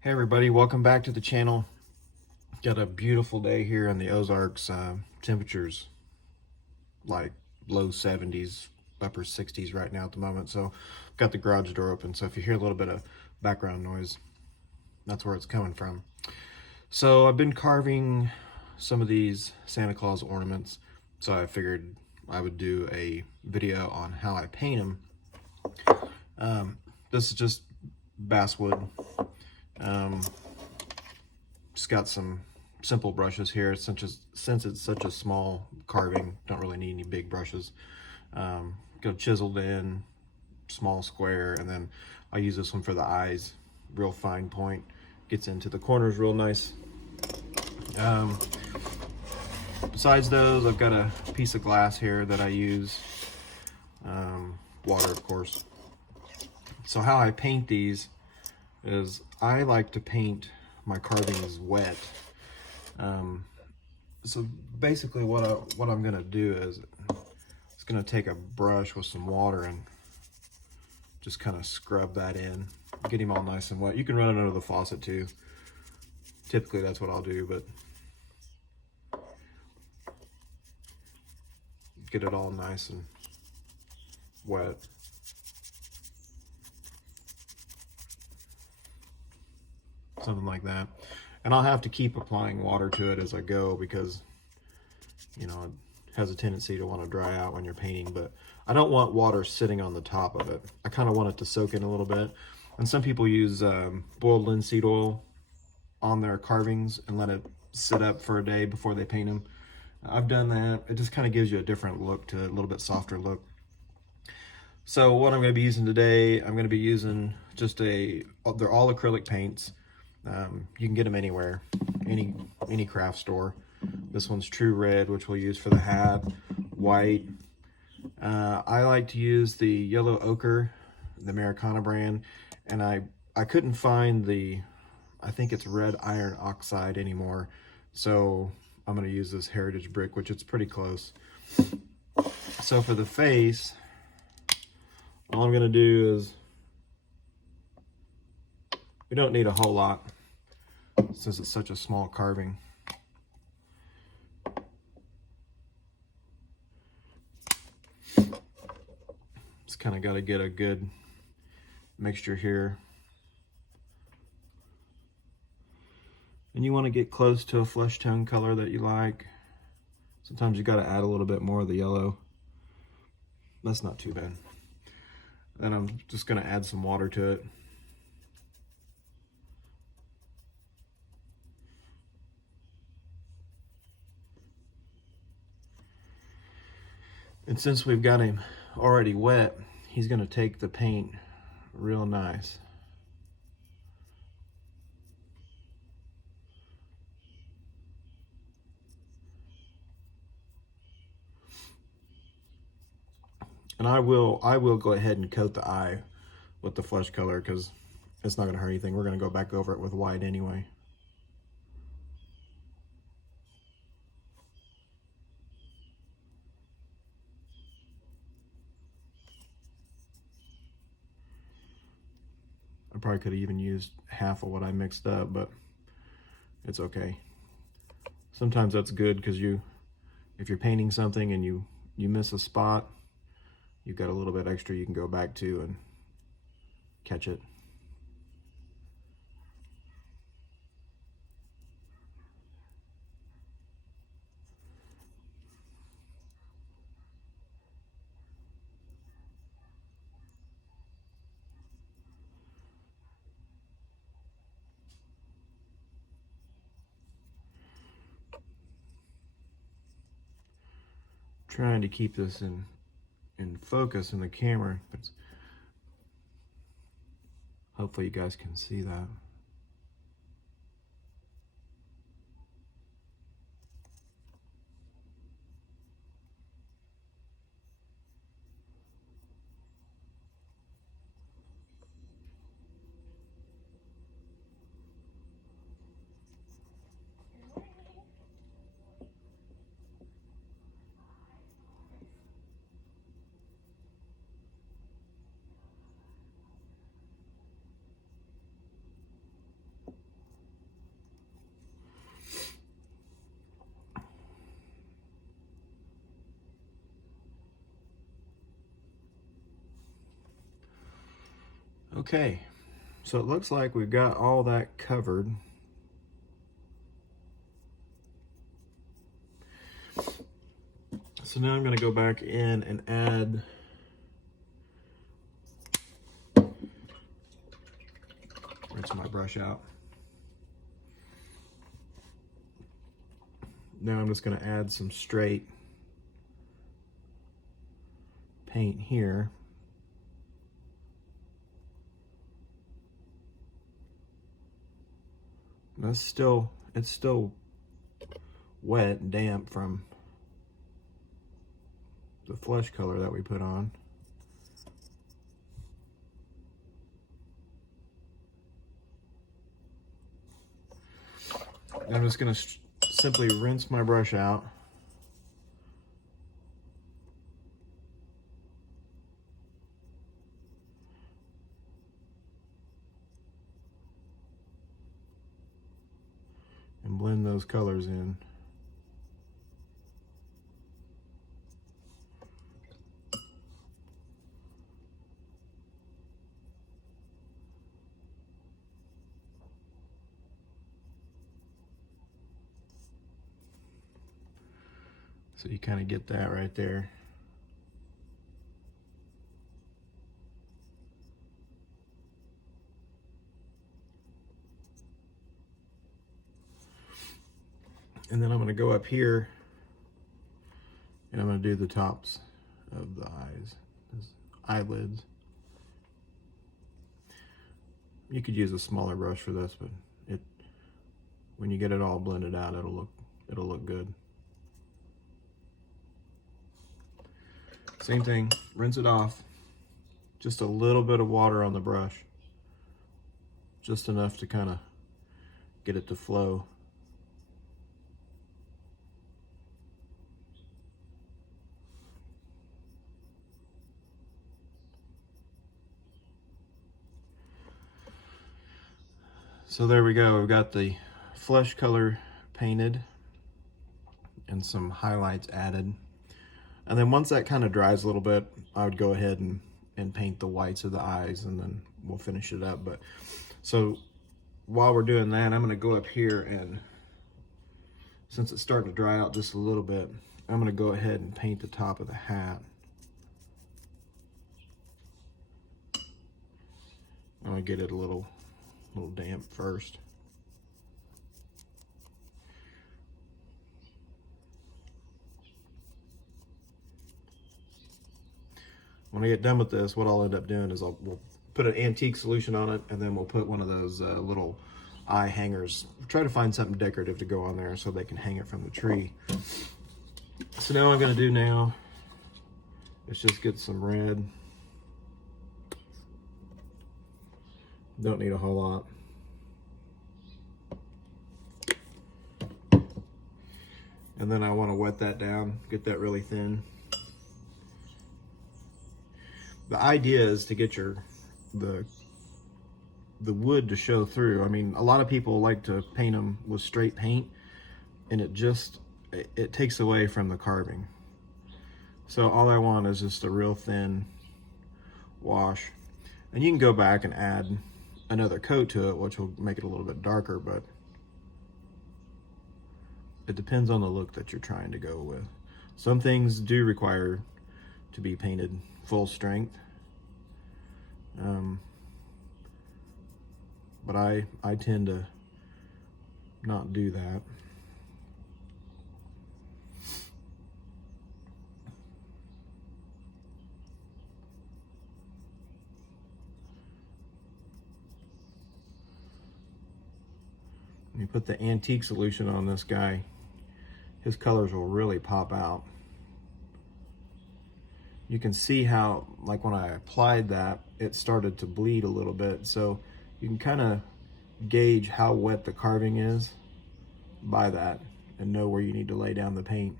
Hey everybody, welcome back to the channel. Got a beautiful day here in the Ozarks. Temperatures like low 70s, upper 60s right now at the moment. So got the garage door open. So if you hear a little bit of background noise, that's where it's coming from. So I've been carving some of these Santa Claus ornaments. So I figured I would do a video on how I paint them. This is just basswood. Just got some simple brushes here since it's such a small carving, don't really need any big brushes. Go chiseled in, small square, and then I use this one for the eyes, real fine point, gets into the corners real nice. Besides those, I've got a piece of glass here that I use, water of course. So how I paint these is I like to paint my carvings wet. So basically what I'm gonna do is it's gonna take a brush with some water and just kind of scrub that in, get him all nice and wet. You can run it under the faucet too. Typically that's what I'll do, but get it all nice and wet. Something like that. And I'll have to keep applying water to it as I go because, you know, it has a tendency to want to dry out when you're painting, but I don't want water sitting on the top of it. I kind of want it to soak in a little bit. And some people use boiled linseed oil on their carvings and let it sit up for a day before they paint them. I've done that. It just kind of gives you a different look to it, a little bit softer look. So what I'm going to be using today, I'm going to be using just they're all acrylic paints. You can get them anywhere, any craft store. This one's True Red, which we'll use for the hat. White. I like to use the yellow ochre, the Americana brand, and I couldn't find I think it's red iron oxide anymore, so I'm going to use this Heritage brick, which it's pretty close. So for the face, all I'm going to do is, we don't need a whole lot since it's such a small carving. Just kind of got to get a good mixture here. And you want to get close to a flesh tone color that you like. Sometimes you got to add a little bit more of the yellow. That's not too bad. Then I'm just going to add some water to it. And since we've got him already wet, he's going to take the paint real nice. And I will go ahead and coat the eye with the flesh color because it's not going to hurt anything. We're going to go back over it with white anyway. I probably could have even used half of what I mixed up, but it's okay. Sometimes that's good because if you're painting something and you miss a spot, you've got a little bit extra you can go back to and catch it. Trying to keep this in focus in the camera, but hopefully you guys can see that. Okay, so it looks like we've got all that covered. So now I'm going to go back in and add rinse my brush out. Now I'm just going to add some straight paint here. It's still wet and damp from the flesh color that we put on. I'm just going to simply rinse my brush out. And blend those colors in. So you kind of get that right there. And then I'm going to go up here and I'm going to do the tops of the eyes, those eyelids. You could use a smaller brush for this, but when you get it all blended out, it'll look good. Same thing, rinse it off. Just a little bit of water on the brush. Just enough to kind of get it to flow. So there we go, we've got the flesh color painted and some highlights added. And then once that kind of dries a little bit, I would go ahead and paint the whites of the eyes, and then we'll finish it up. But so while we're doing that, I'm gonna go up here, and since it's starting to dry out just a little bit, I'm gonna go ahead and paint the top of the hat. I'm gonna get it a little damp first. When I get done with this, what I'll end up doing is we'll put an antique solution on it, and then we'll put one of those little eye hangers. Try to find something decorative to go on there so they can hang it from the tree. So now what I'm gonna do now is just get some red. Don't need a whole lot. And then I want to wet that down, get that really thin. The idea is to get the wood to show through. I mean, a lot of people like to paint them with straight paint, and it takes away from the carving. So all I want is just a real thin wash. And you can go back and add another coat to it, which will make it a little bit darker, but it depends on the look that you're trying to go with. Some things do require to be painted full strength, but I tend to not do that. When you put the antique solution on this guy, his colors will really pop out. You can see how, like when I applied that, it started to bleed a little bit. So you can kind of gauge how wet the carving is by that and know where you need to lay down the paint.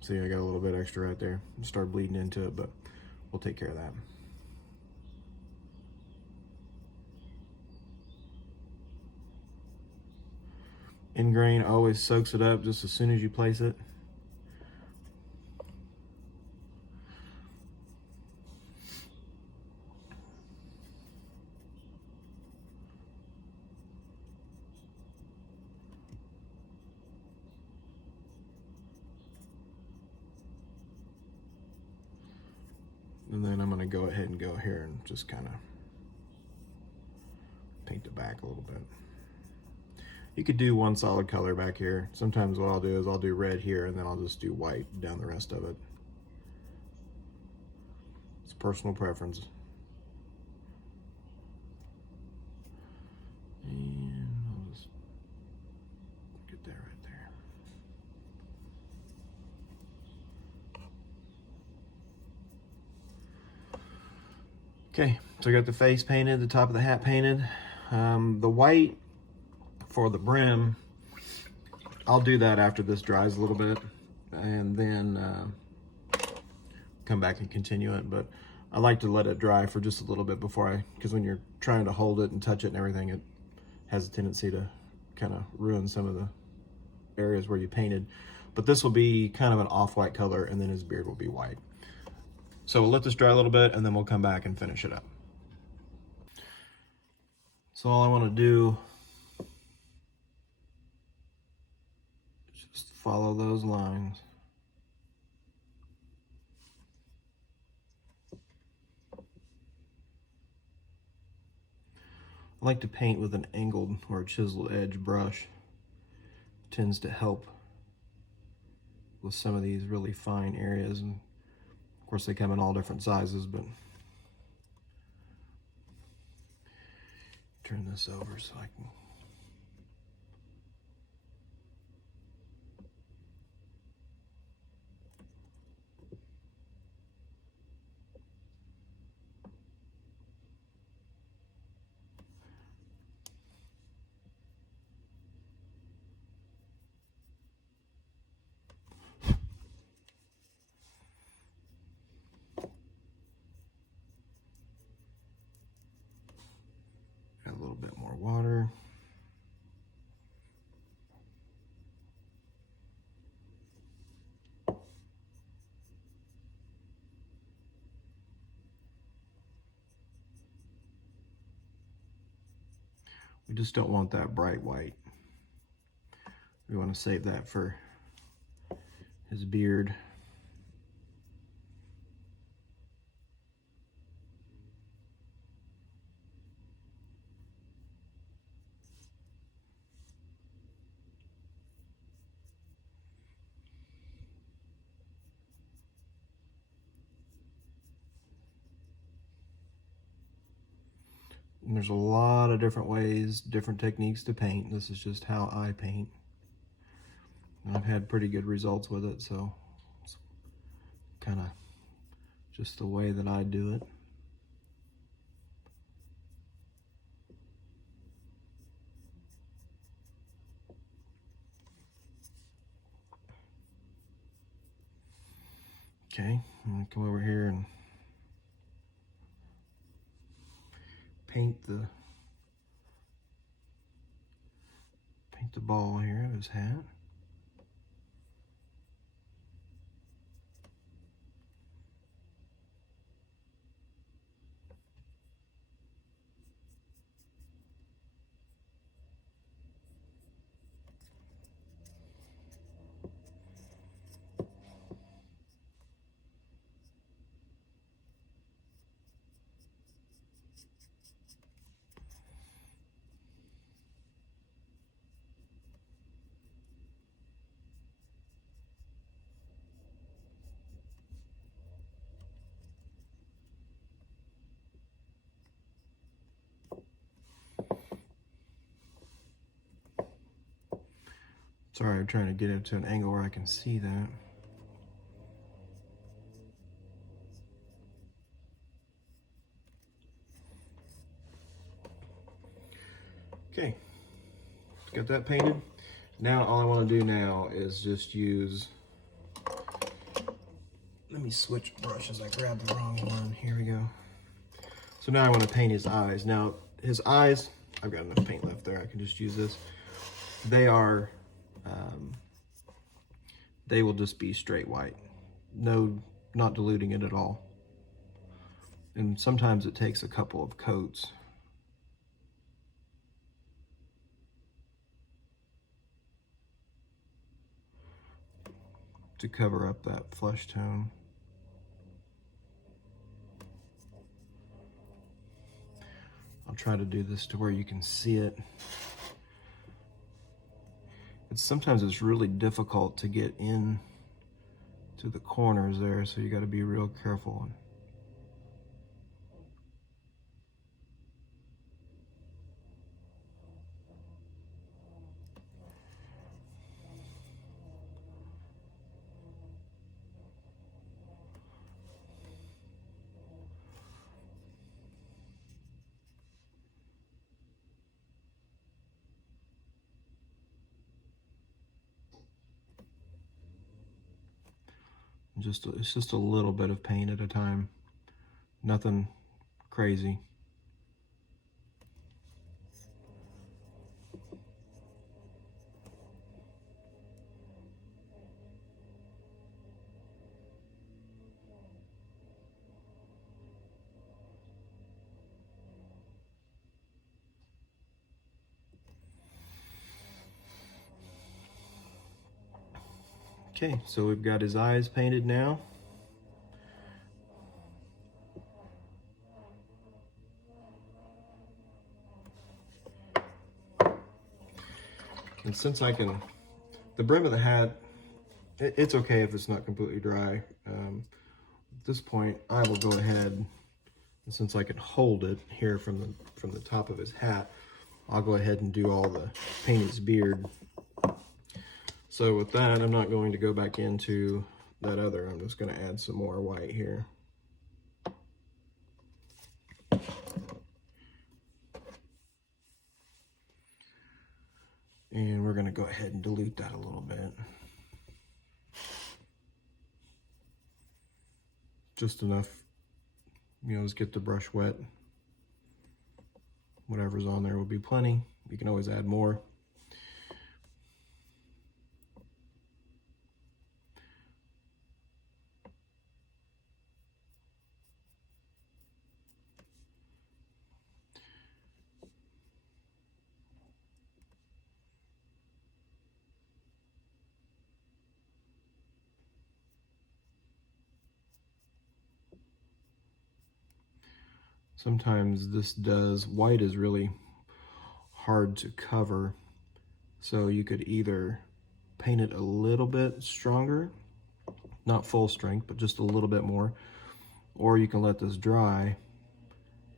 See, I got a little bit extra right there. Start bleeding into it, but we'll take care of that. Ingrain always soaks it up just as soon as you place it. go ahead and go here and just kind of paint the back a little bit. You could do one solid color back here. Sometimes what I'll do is I'll do red here and then I'll just do white down the rest of it. It's personal preference. And I'll just get that right there. Okay, so I got the face painted, the top of the hat painted. The white for the brim, I'll do that after this dries a little bit, and then come back and continue it. But I like to let it dry for just a little bit before because when you're trying to hold it and touch it and everything, it has a tendency to kind of ruin some of the areas where you painted. But this will be kind of an off-white color, and then his beard will be white. So we'll let this dry a little bit, and then we'll come back and finish it up. So all I want to do is just follow those lines. I like to paint with an angled or a chiseled edge brush. It tends to help with some of these really fine areas, and of course they come in all different sizes, but turn this over so I can add a little bit more water. We just don't want that bright white. We want to save that for his beard. And there's a lot of different ways, different techniques to paint. This is just how I paint. And I've had pretty good results with it, so it's kind of just the way that I do it. Okay, I'm gonna come over here and paint the ball here of his hat. Sorry, I'm trying to get it to an angle where I can see that. Okay, got that painted. Now all I want to do now is just use, let me switch brushes, I grabbed the wrong one, here we go. So now I want to paint his eyes. Now his eyes, I've got enough paint left there, I can just use this. They are, they will just be straight white. No, not diluting it at all. And sometimes it takes a couple of coats. To cover up that flesh tone. I'll try to do this to where you can see it. Sometimes it's really difficult to get in to the corners there, so you got to be real careful. It's just a little bit of paint at a time, nothing crazy. Okay, so we've got his eyes painted now. And since I can, the brim of the hat, it's okay if it's not completely dry. At this point, I will go ahead, and since I can hold it here from the top of his hat, I'll go ahead and do all the paint his beard. So with that, I'm not going to go back into that other. I'm just going to add some more white here. And we're going to go ahead and dilute that a little bit. Just enough, you know, just get the brush wet. Whatever's on there will be plenty. You can always add more. Sometimes white is really hard to cover, so you could either paint it a little bit stronger, not full strength, but just a little bit more, or you can let this dry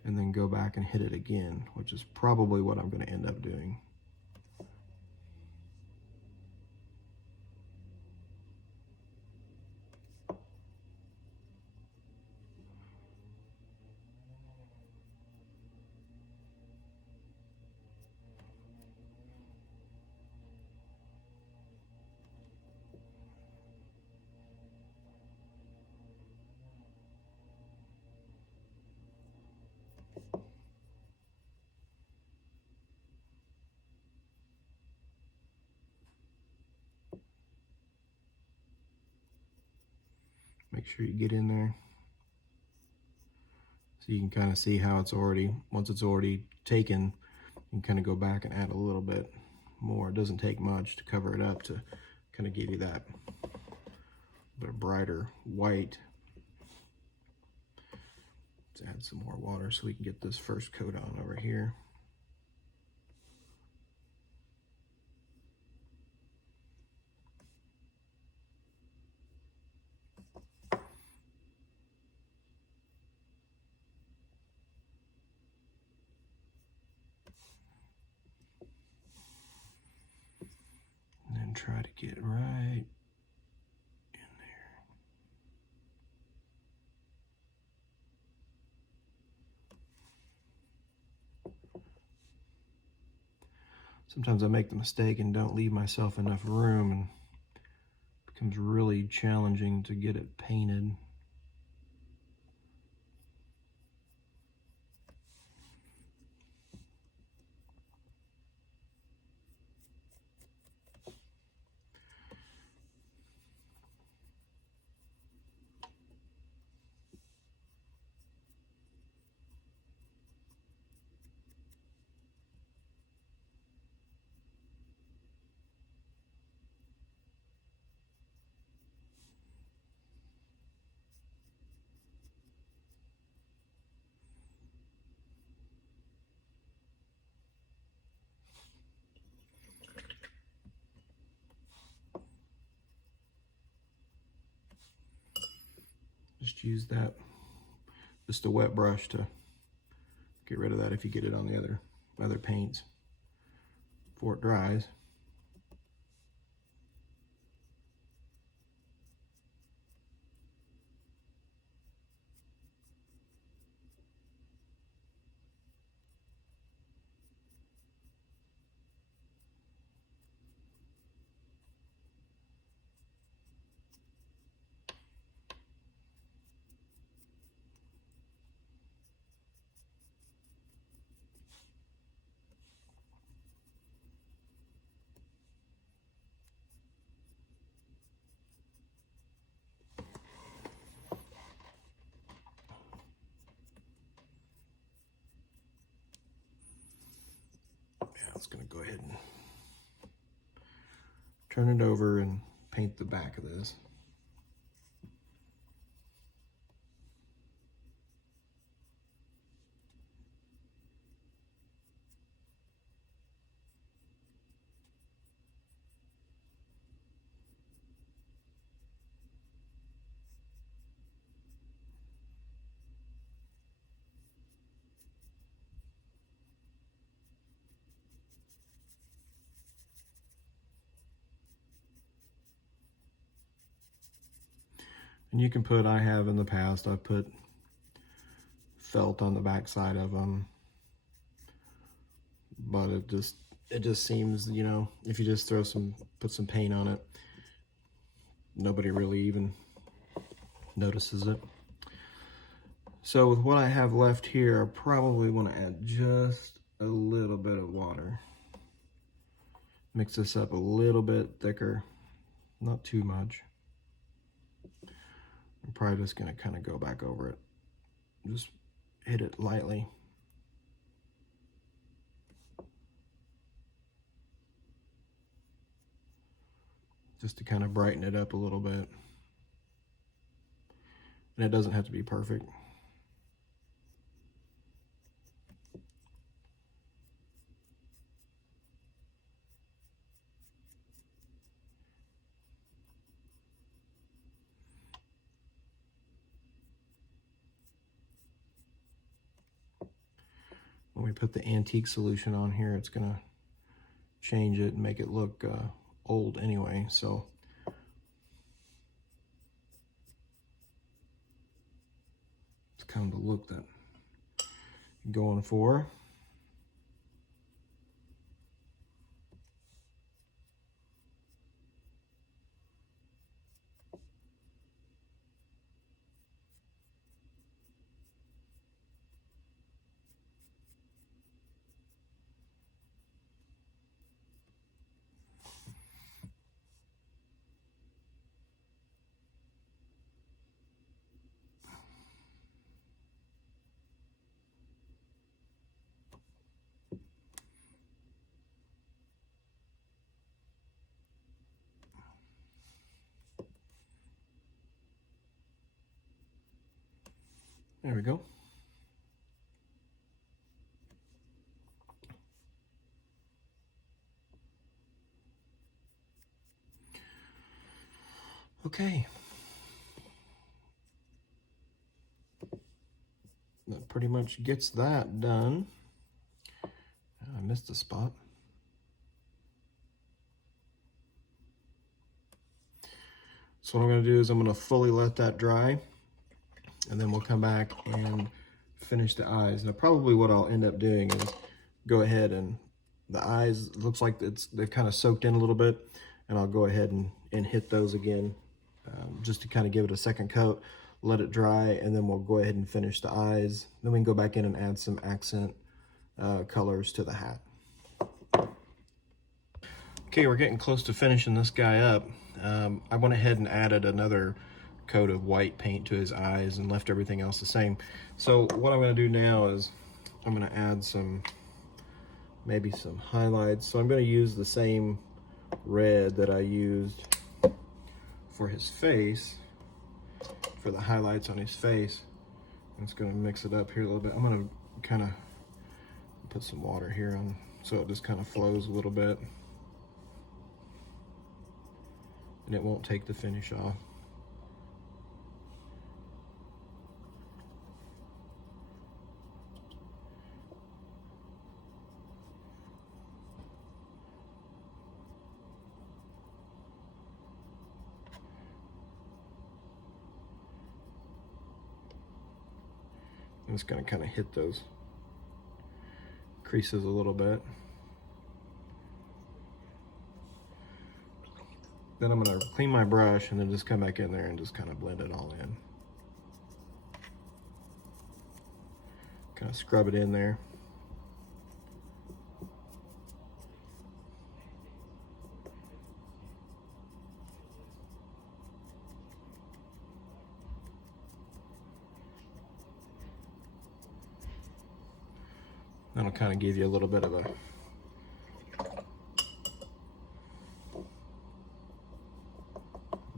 and then go back and hit it again, which is probably what I'm going to end up doing. Make sure you get in there so you can kind of see how once it's already taken, you can kind of go back and add a little bit more. It doesn't take much to cover it up to kind of give you that bit of brighter white. Let's add some more water so we can get this first coat on over here. Try to get right in there. Sometimes I make the mistake and don't leave myself enough room, and it becomes really challenging to get it painted. just use that, just a wet brush to get rid of that if you get it on the other paints before it dries. Yeah, I was gonna go ahead and turn it over and paint the back of this. And you can put, I have in the past, I've put felt on the back side of them, but it just seems, you know, if you just put some paint on it, nobody really even notices it. So with what I have left here, I probably want to add just a little bit of water. Mix this up a little bit thicker, not too much. I'm probably just going to kind of go back over it. Just hit it lightly. Just to kind of brighten it up a little bit. And it doesn't have to be perfect. When we put the antique solution on here, it's gonna change it and make it look old anyway, so it's kind of the look that I'm going for. There we go. Okay. That pretty much gets that done. I missed a spot. So what I'm going to do is I'm going to fully let that dry, and then we'll come back and finish the eyes. Now probably what I'll end up doing is go ahead and the eyes, looks like they've kind of soaked in a little bit, and I'll go ahead and hit those again just to kind of give it a second coat, let it dry, and then we'll go ahead and finish the eyes. Then we can go back in and add some accent colors to the hat. Okay, we're getting close to finishing this guy up. I went ahead and added another coat of white paint to his eyes and left everything else the same. So what I'm going to do now is I'm going to add maybe some highlights. So I'm going to use the same red that I used for his face, for the highlights on his face. I'm just going to mix it up here a little bit. I'm going to kind of put some water here on so it just kind of flows a little bit, and it won't take the finish off. I'm just going to kind of hit those creases a little bit. Then I'm going to clean my brush and then just come back in there and just kind of blend it all in. Kind of scrub it in there. That'll kind of give you a little bit of a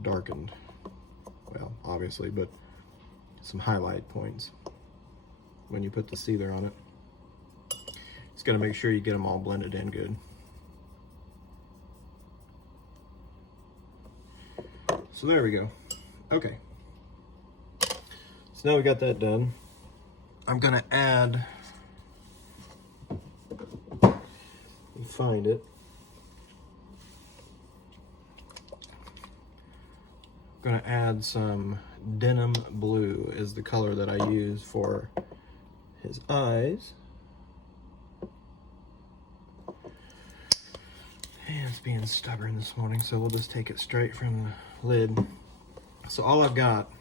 darkened, well, obviously, but some highlight points when you put the sealer on it. Just got to make sure you get them all blended in good. So there we go. Okay. So now we got that done. I'm gonna add, find it. I'm gonna add some denim blue is the color that I use for his eyes. And it's being stubborn this morning, so we'll just take it straight from the lid. So all I've got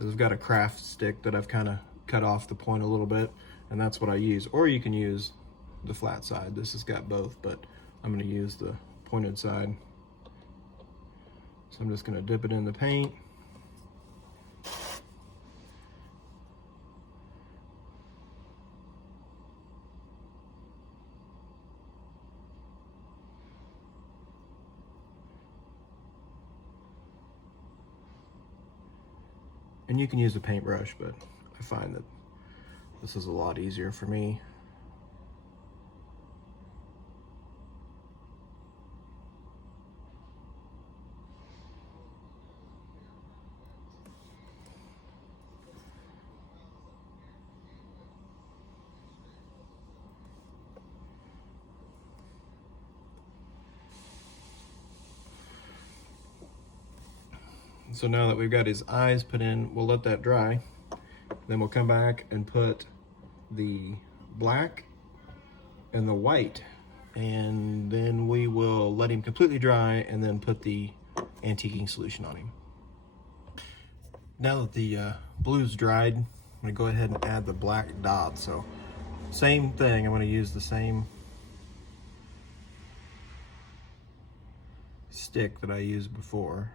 is I've got a craft stick that I've kind of cut off the point a little bit, and that's what I use. Or you can use the flat side. This has got both, but I'm going to use the pointed side. So I'm just going to dip it in the paint. And you can use a paintbrush, but I find that this is a lot easier for me. So now that we've got his eyes put in, we'll let that dry. Then we'll come back and put the black and the white. And then we will let him completely dry and then put the antiquing solution on him. Now that the blue's dried, I'm gonna go ahead and add the black dot. So same thing, I'm gonna use the same stick that I used before.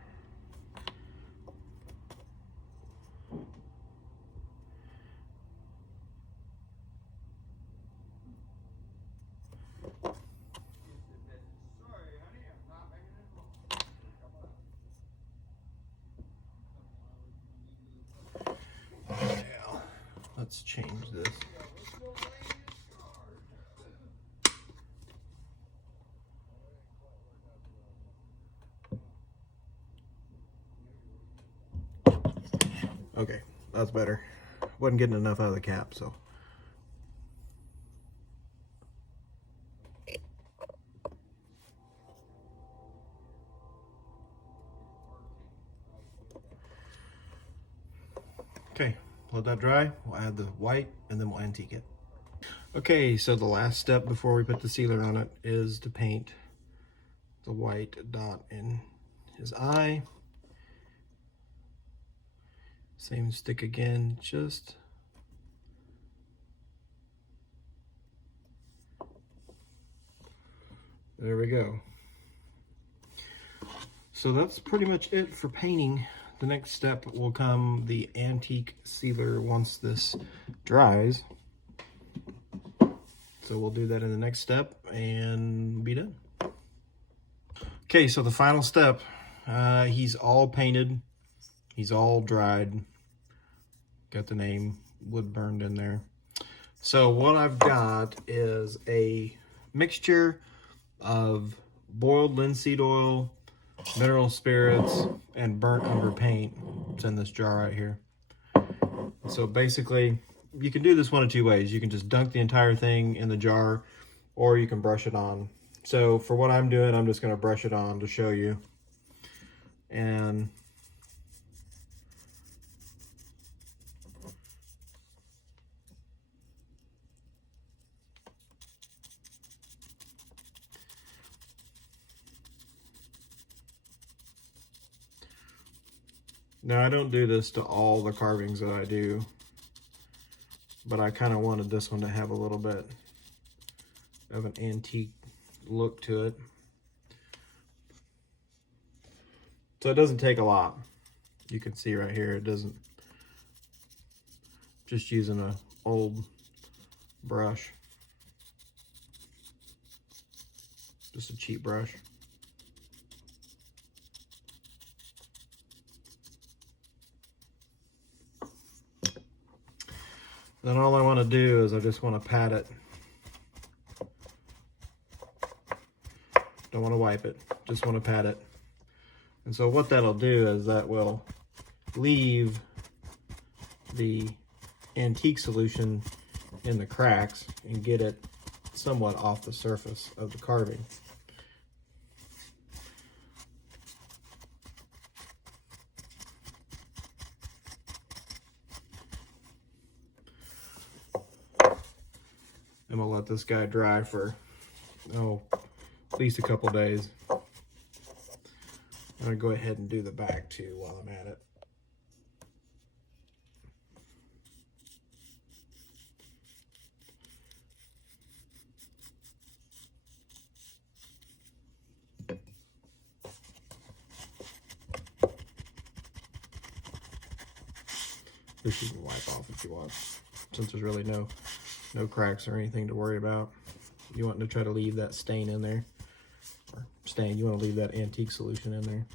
Let's change this. Okay, that's better. Wasn't getting enough out of the cap, so. Okay, let that dry. We'll add the white and then we'll antique it. Okay, so the last step before we put the sealer on it is to paint the white dot in his eye. Same stick again, just there we go. So that's pretty much it for painting. The next step will come the antique sealer once this dries. So we'll do that in the next step and be done. Okay, so the final step, he's all painted, he's all dried, got the name wood burned in there. So what I've got is a mixture of boiled linseed oil, mineral spirits, and burnt umber paint. It's in this jar right here. So basically, you can do this one of two ways. You can just dunk the entire thing in the jar, or you can brush it on. So for what I'm doing, I'm just going to brush it on to show you. And Now I don't do this to all the carvings that I do, but I kind of wanted this one to have a little bit of an antique look to it. So it doesn't take a lot. You can see right here, it doesn't, just using an old brush. Just a cheap brush. Then all I want to do is I just want to pat it. Don't want to wipe it, just want to pat it. And so what that'll do is that will leave the antique solution in the cracks and get it somewhat off the surface of the carving. And we'll let this guy dry for, at least a couple days. I'm gonna go ahead and do the back too while I'm at it. This you can wipe off if you want, since there's really no cracks or anything to worry about. You want to try to leave that stain in there, or stain, you want to leave that antique solution in there.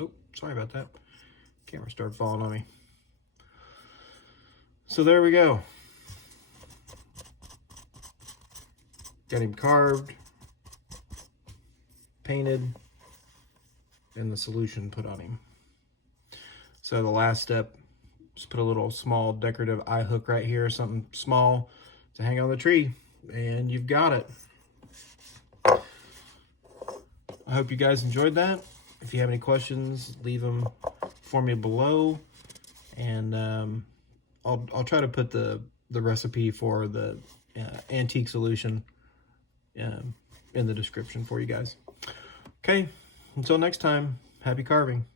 Oh, sorry about that. Camera started falling on me. So there we go. Got him carved, painted, and the solution put on him. So the last step, just put a little small decorative eye hook right here, something small to hang on the tree, and you've got it. I hope you guys enjoyed that. If you have any questions, leave them for me below, and I'll try to put the recipe for the antique solution in the description for you guys. Okay, until next time, happy carving.